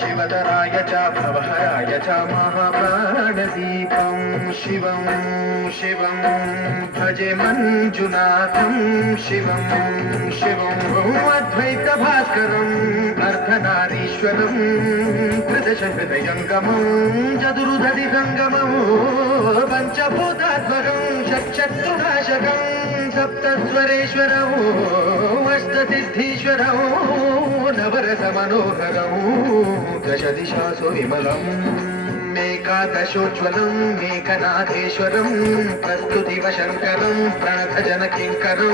शिवतराय च भवहराय च महाप्राणदीपं शिवं शिवं भजे मञ्जुनाथं शिवं शिवं अद्वैतभास्करम् अर्धनारीश्वरं त्रिदशहृदयङ्गमं चतुर्धदिसङ्गमं पञ्चभूतात्मकं षट्शत्रुनाशकं सप्तस्वरेश्वरौ अष्टसिद्धीश्वरौ नवरसमनोहरौ दशदिशासु विमलम् एकादशोज्ज्वलम् मेकनाथेश्वरं प्रस्तुतिवशङ्करं प्रणतजनकिङ्करौ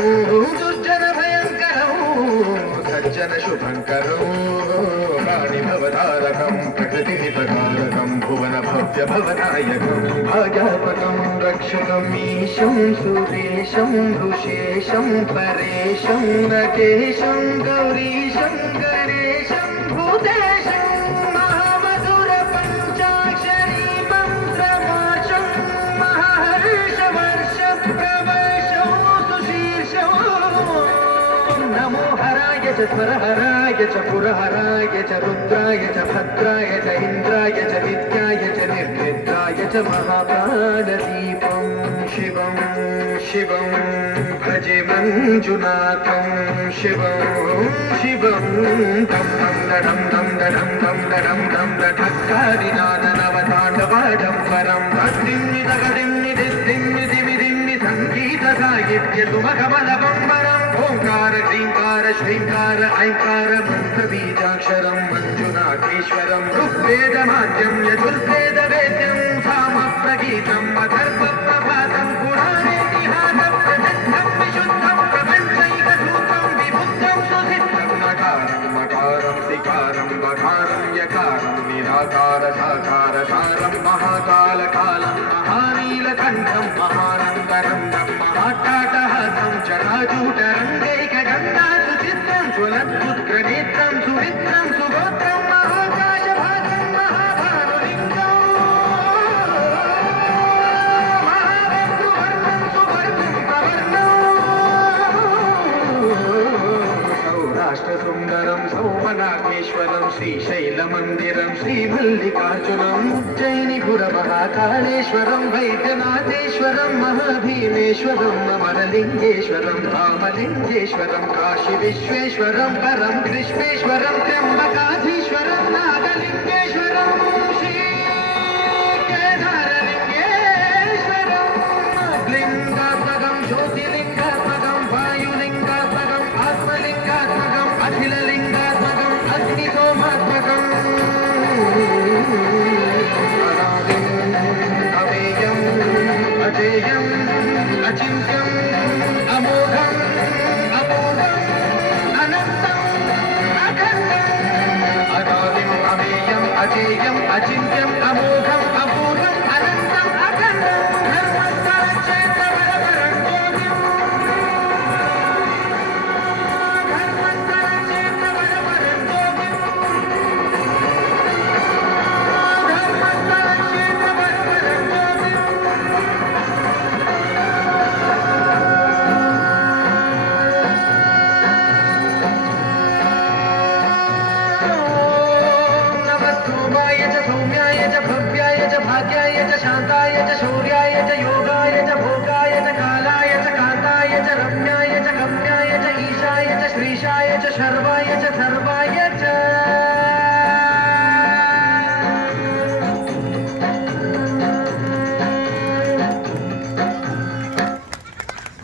दुर्जनभयङ्करौ सज्जनशुभङ्करौ प्राणिभवतारकं प्रकृतिहितकारकं भुवनभव्यभवनायकं भाग्यात्मकं रक्षकम् ईशं सुरेशं भृशेशं परेशं नकेशं गौरीशं गणेशं भूतेशं महामधुरपञ्चाक्षरी मन्त्रमाशं महर्षवर्षप्रवर्षं सुशीर्षं नमो हराय च स्वरहराय च पुरहराय च रुद्राय च भद्राय च इन्द्राय च विद्याय च निर्विद्याय च महाप्राणदीपं शिवं शिवं भजे मञ्जुनाथं शिवं शिवं दं दं दं दं दं दं दं ठक्कारिनादनवताण्डवाडम्बरं भक्तिं दिम्मि सङ्गीतसाहित्य सुमकमलबम्बरम् ओंकार ह्रींकार श्रींकार ऐंकार मन्त्रबीजाक्षरं मञ्जुनाथेश्वरं ऋग्वेदमाद्यं यजुर्वेदवेद्यं सामप्रगीतम् अथर्वप्रभातं पुराणेतिहासप्रसिद्धं विशुद्धं प्रपञ्चैकसूत्रं विबुद्धं सुसिद्धं नकारं मकारं सिकारं बकारं यकारं निराकार साकार सारं महाकालकालं महानीलकण्ठं महानन्दरं महाटाटहासं जटाजूटरङ्गैकगङ्गा सुचित्रं ज्वलत्पुत्रनेत्रं सुवित्रं सुगोत्रं महाकाशभागं महाभानुलिङ्गं महावेन्दुवर्णं सुवर्णं प्रवर्णं सौराष्ट्रसुन्दरं सोमनाथेश्वरं श्रीशैलमन्दिरं श्रीमल्लिकार्जुनम् उज्जयिनिपुरमहाकालेश्वरं वैद्यनाथेश्वरं महाभीमेश्वरं अमरलिङ्गेश्वरं रामलिङ्गेश्वरं काशीविश्वेश्वरं परं कृष्णेश्वरं त्र्यम्बकाधीश्वरं नागलिङ्गेश्वरं श्रीकेदारलिङ्गेश्वरं लिङ्गात्मकं ज्योतिलिङ्गात्मकं वायुलिङ्गात्मकम् आत्मलिङ्गात्मकम् अखिललिङ्गात्मकम् अग्निसोमात्मकम् अवेयम् अजेयम् अचिन्त्यम् अमोघम् अपूर्वम् अनन्तम् अखण्डम् अनादिम् अमेयम् अजेयम् अचिन्त्यम् अमोघम् अपूर्वम् अनन्तम् अखण्डम् धर्मस्थलक्षेत्रवरवरं ज्योतिम् धर्मस्थलक्षेत्रवरवरं ज्योतिम् धर्मस्थलक्षेत्रवरवरं ज्योतिम् नमस्तुमाय च सौम्याय च भव्याय च भाग्याय च शान्ताय च शौर्याय च योगाय च भोगाय च कालाय च कान्ताय च रम्याय च गम्याय च ईशाय च श्रीशाय च शर्वाय च सर्व